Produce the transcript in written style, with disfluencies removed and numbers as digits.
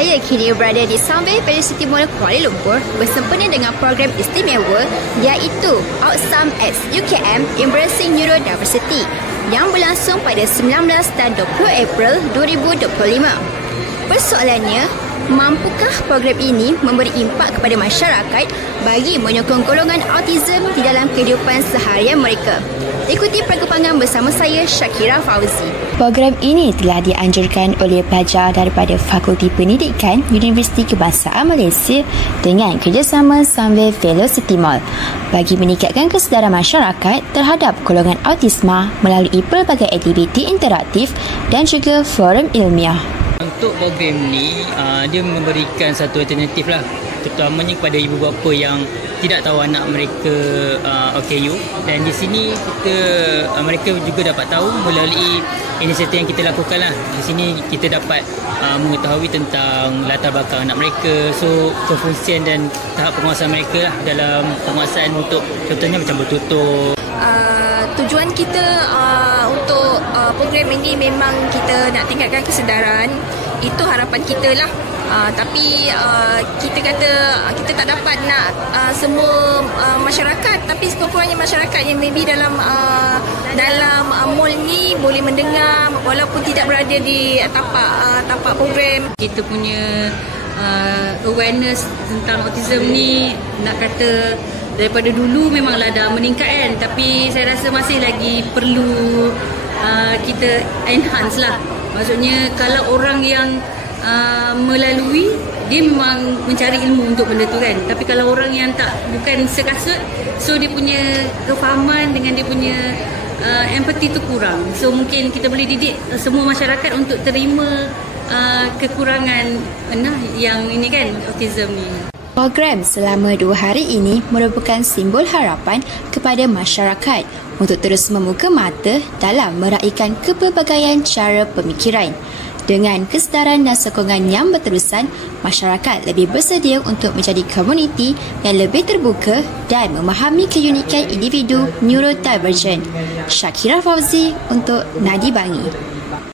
Saya kini berada di Sunway Velocity Mall Kuala Lumpur bersempena dengan program istimewa iaitu Outsum X UKM Embracing Neurodiversity yang berlangsung pada 19 dan 20 April 2025. Persoalannya, mampukah program ini memberi impak kepada masyarakat bagi menyokong golongan autism di dalam kehidupan seharian mereka? Ikuti perkembangan bersama saya, Shakira Fauzi. Program ini telah dianjurkan oleh pelajar daripada Fakulti Pendidikan Universiti Kebangsaan Malaysia dengan kerjasama Sunway Velocity Mall bagi meningkatkan kesedaran masyarakat terhadap golongan autisma melalui pelbagai aktiviti interaktif dan juga forum ilmiah. Untuk program ni, dia memberikan satu alternatif lah, terutamanya kepada ibu bapa yang tidak tahu anak mereka OKU, dan di sini mereka juga dapat tahu melalui inisiatif yang kita lakukan lah. Di sini kita dapat mengetahui tentang latar belakang anak mereka, so kefungsian dan tahap penguasaan mereka lah dalam penguasaan untuk contohnya macam bertutur. Tujuan kita untuk program ini memang kita nak tingkatkan kesedaran. Itu harapan kita lah. Tapi kita kata kita tak dapat nak semua masyarakat, tapi sekurang-kurangnya masyarakat yang maybe dalam mall ni boleh mendengar walaupun tidak berada di tapak program. Kita punya awareness tentang autism ni, nak kata daripada dulu memanglah dah meningkat kan, tapi saya rasa masih lagi perlu kita enhance lah. Maksudnya kalau orang yang melalui, dia memang mencari ilmu untuk benda tu kan, tapi kalau orang yang bukan sekasut, so dia punya kefahaman dengan dia punya empathy tu kurang. So mungkin kita boleh didik semua masyarakat untuk terima kekurangan yang ini kan, autism ni. Program selama 2 hari ini merupakan simbol harapan kepada masyarakat untuk terus membuka mata dalam meraihkan kepelbagaian cara pemikiran. Dengan kesedaran dan sokongan yang berterusan, masyarakat lebih bersedia untuk menjadi komuniti yang lebih terbuka dan memahami keunikan individu neurodivergent. Shakira Fauzi untuk Nadi Bangi.